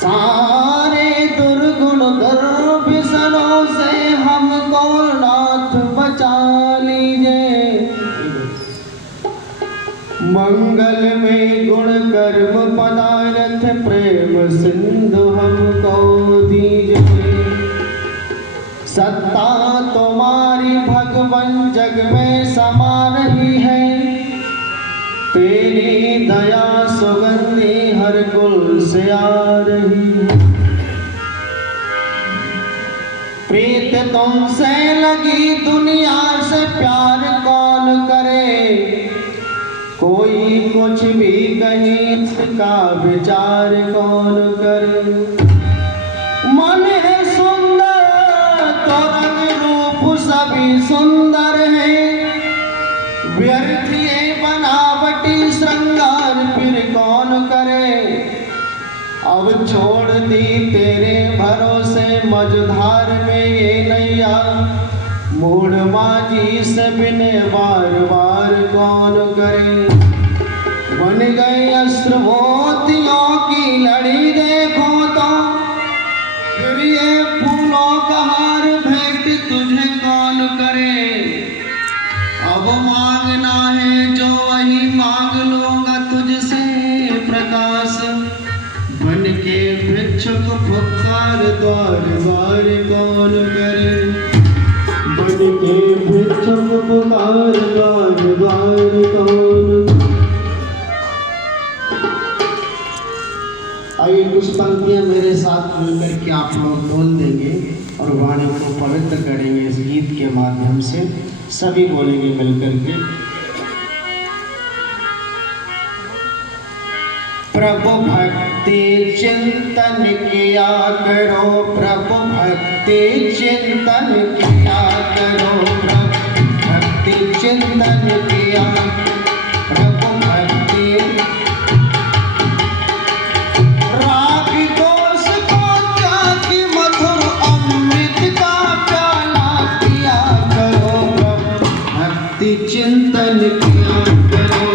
सारे दुर्गुण दुर्व्यसनों से हमको नाथ बचा लीजिए। मंगल में गुण कर्म पदार्थ प्रेम सिंधु हमको दीजिए। सत्ता तुम्हारी भगवन जग में समा रही है, तेरी दया सुगंधी हर कुल से आ रही है। प्रीत तुमसे लगी दुनिया से प्यार कौन करे, कोई कुछ भी कहे इसका विचार कौन करे। मन है सुंदर तो रंग रूप सभी सुंदर है, व्यर्थ ये बनावटी श्रृंगार फिर कौन करे। अब छोड़ दी तेरे भरोसे मझधार में ये नैया, मूड माझी से बिने बार बार कौन करे। बन गए अस्त्र मोतियों की लड़ी देखो तो, फिर ये फूलों का हार भेंट तुझे कौन करे। अब मांगना है जो वही मांग लूंगा तुझसे प्रकाश, बन के भिक्षुक पुकार द्वार द्वार कौन करे। बन के भिक्षुक पुकार द्वार द्वार कौन। आइए कुछ पंक्तियां मेरे साथ मिलकर के आप लोग बोल देंगे और वाणी को पवित्र करेंगे इस गीत के माध्यम से। सभी बोलेंगे मिलकर के। प्रभु भक्ति चिंतन किया करो, प्रभु भक्ति चिंतन किया करो, प्रभु भक्ति चिंतन किया। प्रभु भक्ति राग दोष को त्यागी मधुर अमृत का प्याला पिया करो, प्रभु भक्ति चिंतन किया करो।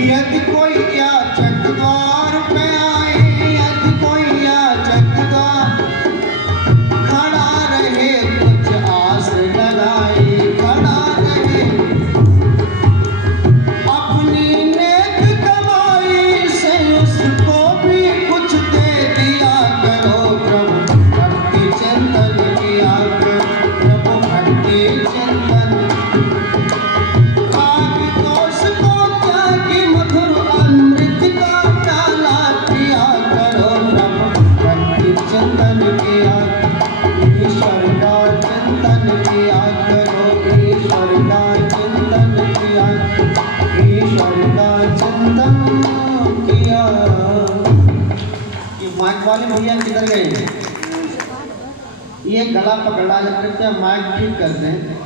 यदि कोई याचक द्वार पे किया। ये माइक वाले भैया किधर गए? ये गला पकड़ा करके माइक ठीक करते हैं।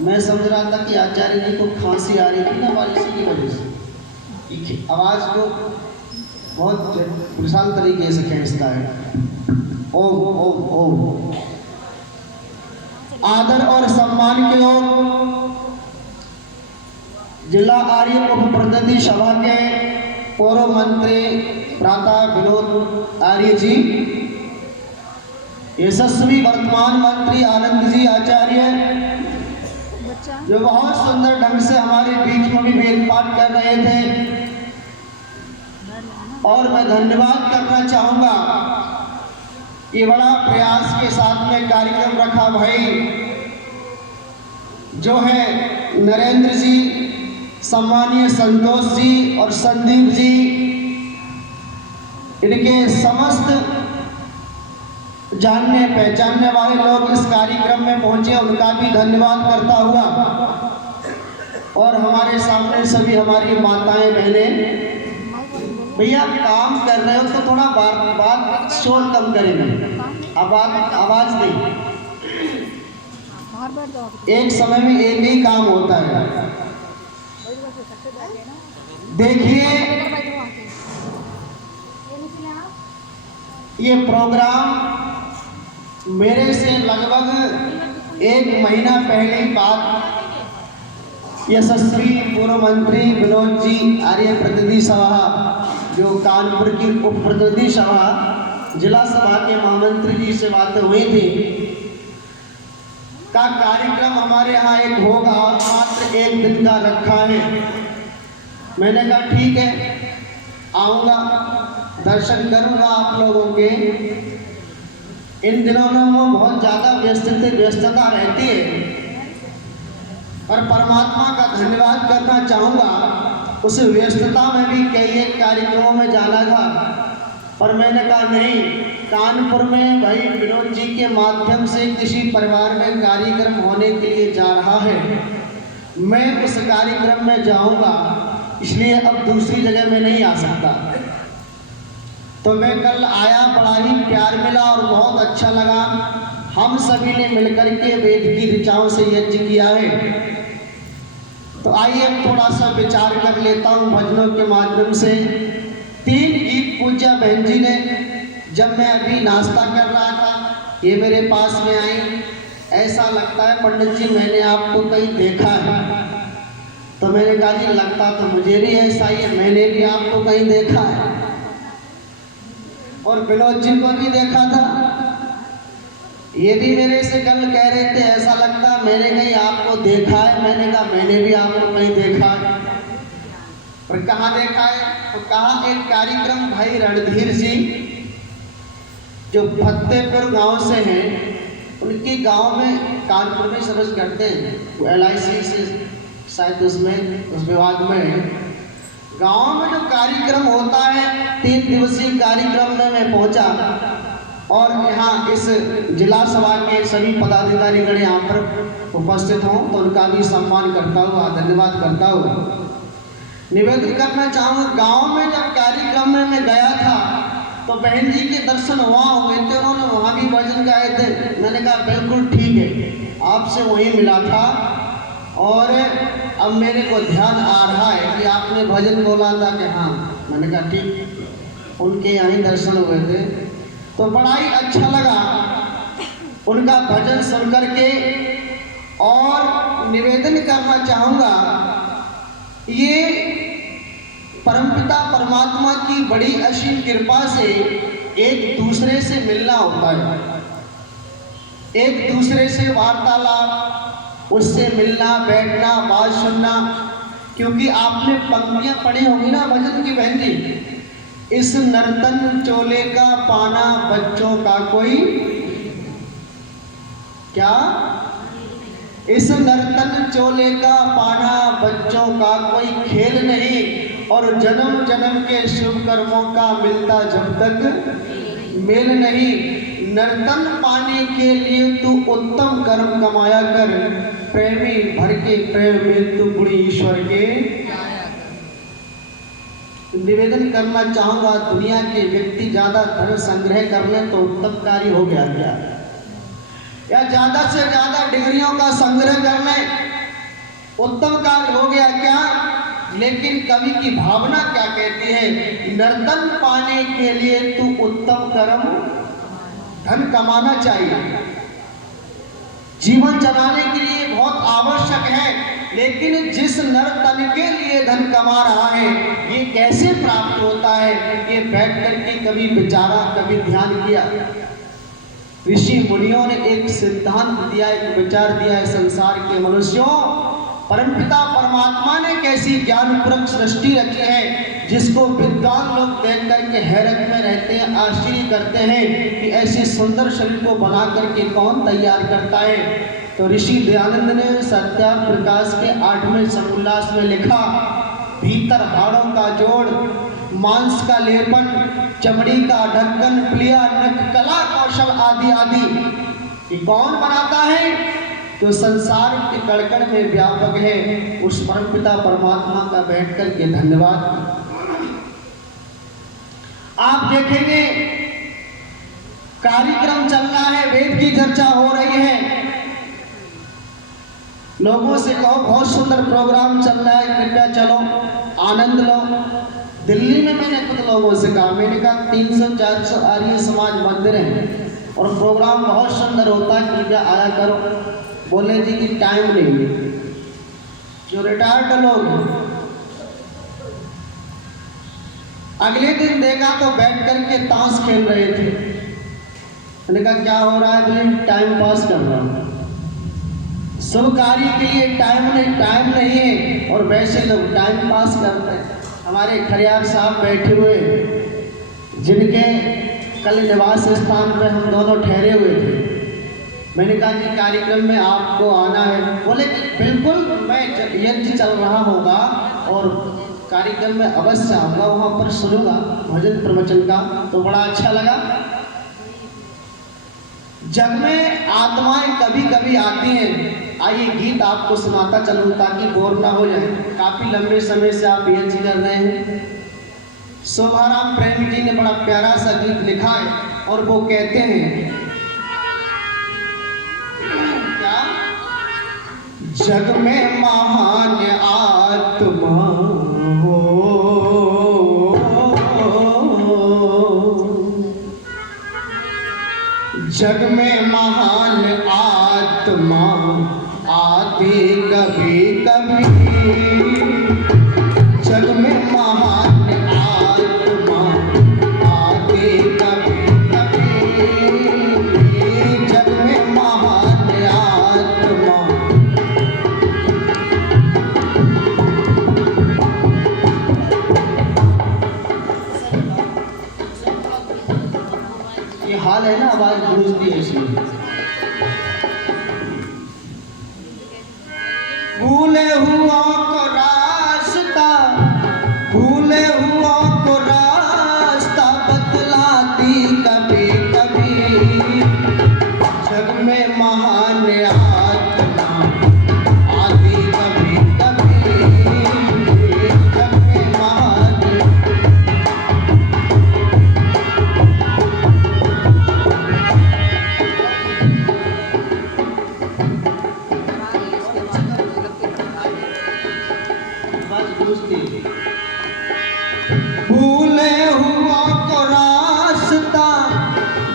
मैं समझ रहा था कि आचार्य जी को खांसी आ रही थी ना बारिश की वजह से, आवाज़ को बहुत विशाल तरीके से खींचता है। ओम ओम ओम। आदर और सम्मान के ओम जिला आर्य उप प्रतिनिधि सभा के पूर्व मंत्री प्रातः विनोद आर्य जी, यशस्वी वर्तमान मंत्री आनंद जी आचार्य, जो बहुत सुंदर ढंग से हमारे बीच में भी वेद पाठ कर रहे थे। और मैं धन्यवाद करना चाहूँगा, ये बड़ा प्रयास के साथ में कार्यक्रम रखा भाई जो है नरेंद्र जी, सम्मानीय संतोष जी और संदीप जी, इनके समस्त जानने पहचानने वाले लोग इस कार्यक्रम में पहुंचे, उनका भी धन्यवाद करता हुआ। और हमारे सामने सभी हमारी माताएं बहनें, भैया काम कर रहे हो तो थोड़ा बात शोर कम करेंगे, आवाज नहीं। एक समय में एक ही काम होता है। देखिए ये प्रोग्राम मेरे से लगभग 1 महीना पहले बात यशस्वी पूर्व मंत्री विनोद जी आर्य प्रतिनिधि सभा, जो कानपुर की उप प्रतिनिधि सभा जिला सभा के महामंत्री जी से बातें हुई थी का कार्यक्रम हमारे यहाँ एक होगा और मात्र 1 दिन का रखा है। मैंने कहा ठीक है, आऊँगा, दर्शन करूँगा आप लोगों के। इन दिनों में वो बहुत ज़्यादा व्यस्तता रहती है और परमात्मा का धन्यवाद करना चाहूँगा। उस व्यस्तता में भी कई एक कार्यक्रमों में जाना था, पर मैंने कहा नहीं, कानपुर में भाई विनोद जी के माध्यम से किसी परिवार में कार्यक्रम होने के लिए जा रहा है, मैं उस कार्यक्रम में जाऊँगा, इसलिए अब दूसरी जगह में नहीं आ सकता। तो मैं कल आया, बड़ा ही प्यार मिला और बहुत अच्छा लगा। हम सभी ने मिलकर के वेद की ऋचाओं से यज्ञ किया है। तो आइए थोड़ा सा विचार कर लेता हूँ भजनों के माध्यम से। 3 गीत पूज्या बहन जी ने, जब मैं अभी नाश्ता कर रहा था ये मेरे पास में आई, ऐसा लगता है पंडित जी मैंने आपको कहीं देखा है। तो मैंने कहा जी लगता तो मुझे भी ऐसा ही है, मैंने भी आपको कहीं देखा है और विनोद जी को भी देखा था। ये भी मेरे से कल कह रहे थे ऐसा लगता मैंने कहीं आपको देखा है। मैंने कहा मैंने भी आपको कहीं देखा है। और कहाँ देखा है? तो कहा एक कार्यक्रम भाई रणधीर जी जो फतेहपुर गांव से हैं, उनके गांव में कानपुर में सर्विस करते हैं, वो LIC से शायद उसमें उस विभाग में है। गांव में जो कार्यक्रम होता है 3 दिवसीय कार्यक्रम में मैं पहुंचा और यहाँ इस जिला सभा के सभी पदाधिकारीगण यहाँ पर उपस्थित हों तो उनका भी सम्मान करता हुआ, धन्यवाद करता हुआ निवेदन करना चाहूँगा। गांव में जब कार्यक्रम में मैं गया था तो बहन जी के दर्शन वहाँ हुए थे, उन्होंने वहाँ भी भजन गाए थे। मैंने कहा बिल्कुल ठीक है, आपसे वहीं मिला था और अब मेरे को ध्यान आ रहा है कि आपने भजन बोला था कि हाँ। मैंने कहा ठीक, उनके यहाँ दर्शन हुए थे तो बड़ा ही अच्छा लगा उनका भजन सुन करके। और निवेदन करना चाहूँगा, ये परमपिता परमात्मा की बड़ी असीम कृपा से एक दूसरे से मिलना होता है, एक दूसरे से वार्तालाप, उससे मिलना, बैठना, बात सुनना। क्योंकि आपने पंक्तियां पढ़ी होंगी ना भजन की बहन जी, इस नर्तन चोले का पाना बच्चों का कोई क्या, इस नर्तन चोले का पाना बच्चों का कोई खेल नहीं, और जन्म जन्म के शुभ कर्मों का मिलता जब तक मेल नहीं। नर्तन पाने के लिए तू उत्तम कर्म कमाया कर, प्रेमी भर के प्रेम में तू गुण ईश्वर के। निवेदन करना चाहूंगा, दुनिया के व्यक्ति ज्यादा धन संग्रह कर लें तो उत्तम कार्य हो गया क्या, या ज्यादा से ज्यादा डिग्रियों का संग्रह कर लें उत्तम कार्य हो गया क्या। लेकिन कवि की भावना क्या कहती है, नर्तन पाने के लिए तू उत्तम कर्म धन कमाना चाहिए, जीवन चलाने के लिए बहुत आवश्यक है, लेकिन जिस नर तन के लिए धन कमा रहा है ये कैसे प्राप्त होता है, ये बैठ करके कभी विचारा, कभी ध्यान किया। ऋषि मुनियों ने एक सिद्धांत दिया, एक विचार दिया है संसार के मनुष्यों, परमपिता परमात्मा ने कैसी ज्ञानपूर्वक सृष्टि रखी है जिसको विद्वान लोग देख करके हैरत में रहते हैं, आश्चर्य करते हैं कि ऐसे सुंदर शरीर को बना करके कौन तैयार करता है। तो ऋषि दयानंद ने सत्या प्रकाश के 8वें समुल्लास में लिखा, भीतर हाड़ों का जोड़, मांस का लेपन, चमड़ी का ढक्कन, प्लिया, नख, कला कौशल आदि आदि, ये कौन बनाता है, तो संसार के कड़कड़ में व्यापक है उस परमपिता परमात्मा का बैठ कर के धन्यवाद। आप देखेंगे कार्यक्रम चल रहा है, वेद की चर्चा हो रही है, लोगों से कहो बहुत सुंदर प्रोग्राम चल रहा है, कृपया चलो आनंद लो। दिल्ली में मैंने खुद लोगों से कहा, मैंने कहा 300-400 आर्य समाज मंदिर हैं और प्रोग्राम बहुत सुंदर होता है, कृपया आया करो। बोले जी कि टाइम नहीं है, जो रिटायर्ड लोग अगले दिन देखा तो बैठ करके ताश खेल रहे थे। मैंने कहा क्या हो रहा है, बोले टाइम पास कर रहा हूं, शुभ कार्य के लिए टाइम नहीं है और वैसे लोग टाइम पास करते हैं। हमारे खरियार साहब बैठे हुए, जिनके कल निवास स्थान पर हम दोनों ठहरे हुए थे, मैंने कहा कि कार्यक्रम में आपको आना है, बोले बिल्कुल, मैं यज्ञ चल रहा होगा और कार्यक्रम में अवश्य आऊंगा, वहां पर सुनूंगा भजन प्रवचन का, तो बड़ा अच्छा लगा। जग में आत्माएं कभी कभी आती हैं, आइए गीत आपको सुनाता चलूं ताकि बोर ना हो जाए, काफी लंबे समय से आप यज्ञ कर रहे हैं। शोभाराम प्रेम जी ने बड़ा प्यारा सा गीत लिखा है और वो कहते हैं क्या, जग में महान आत्मा हो, जग में महान आत्मा आती कभी कभी, जग में महान आत्मा आती कभी कभी, जग में महान आत्मा। ये हाल है ना, आवाज गूंजती है इसमें। भूले हुआ को रास्ता, भूले हुआ को रास्ता बतलाती कभी कभी, जग में महान आत्मा आती कभी कभी, जग में महान। भूले हुआ को रास्ता,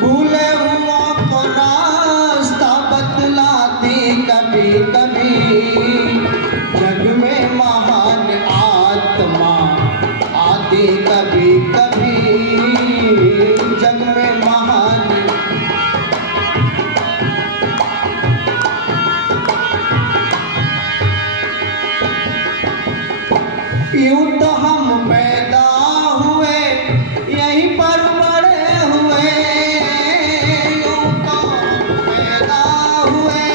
भूले हुआ को रास्ता बतलाती कभी कभी, जग में महान आत्मा आती कभी कभी, जग में महान। यूं तो हम पैदा हुए यहीं पर बड़े हुए, यूं तो हम पैदा हुए,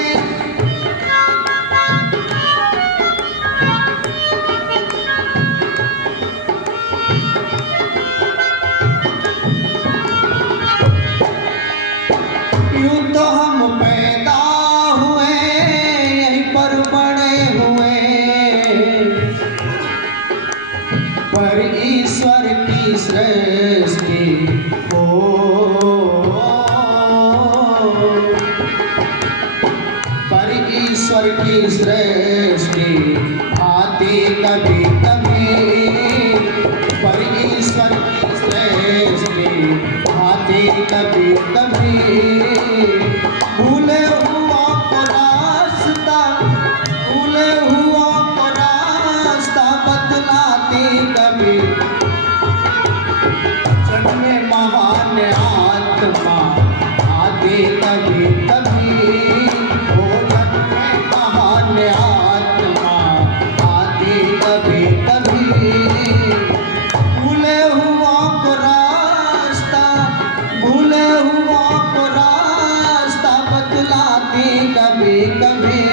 यूं तो हम पैदा हुए यहीं पर बड़े हुए, पर ईश्वर की सृष्टि हो, पर ईश्वर की सृष्टि आती कभी कभी, पर ईश्वर की सृष्टि आती कभी कभी। भूले हुआ को रास्ता, भूले हुआ को रास्ता बतलाती कभी। जग में महान आत्मा आती कभी कभी, ओ जग में महान आत्मा आती कभी कभी। भूले हुआ को रास्ता, भूले हुआ को रास्ता बतलाती कभी कभी।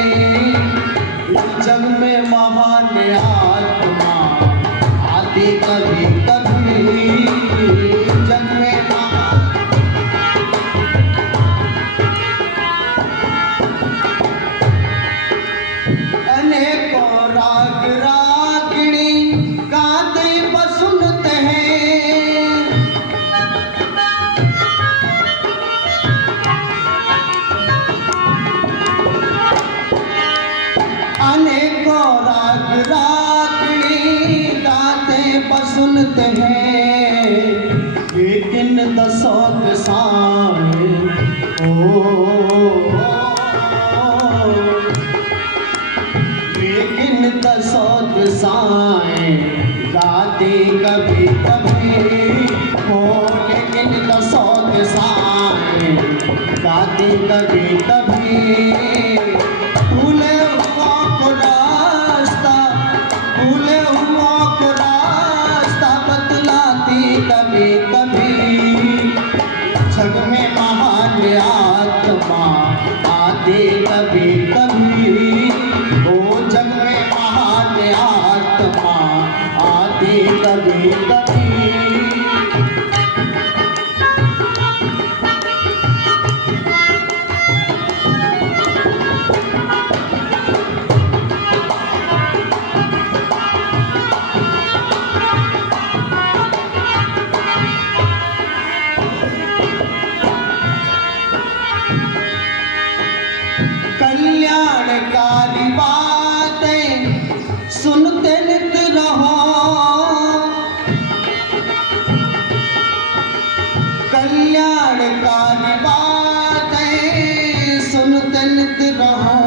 जग में महान आत्मा आती कभी कभी, जग में महान। अनेकों राग रागिणी गाते बसुनते हैं, अनेकों राग रागिणी गाते बसुनते हैं, लेकिन दसों दिशाएं लेकिन दसों दिशाएं गाती कभी कभी हो, लेकिन दसों दिशाएं गाती कभी कभी। भूले हुआ को रास्ता, भूले हुआ को रास्ता बतलाती कभी कभी। जग में महान आत्मा आती कभी कभी, ओ जग में महान आत्मा आती कभी कभी। कल्याणकारी बातें सुनते नित रहो, कल्याणकारी बातें सुनते नित रहो।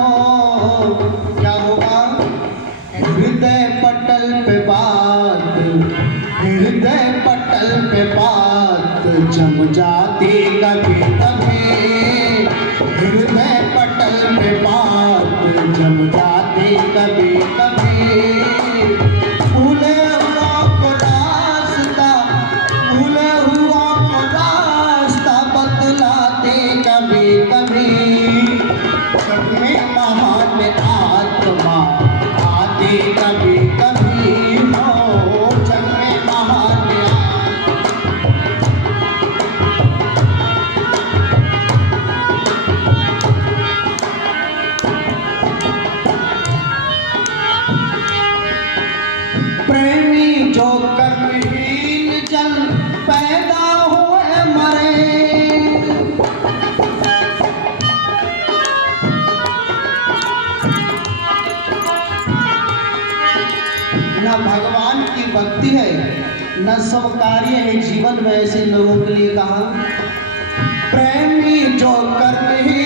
क्या होगा? हृदय पटल पे बात, हृदय पटल पे बात जम जाती कभी कभी, हृदय पटल पे बात जम जाती कभी कभी। भूले हुआ को रास्ता, भूले हुआ को रास्ता बतलाते कभी कभी। जग में महान आत्मा आती कभी कभी हो, जग में महान प्रेमी जो कर्महीन जन पैदा हुए मरे, न भगवान की भक्ति है न सब कार्य है जीवन में ऐसे लोगों के लिए कहा। प्रेमी जो कर्महीन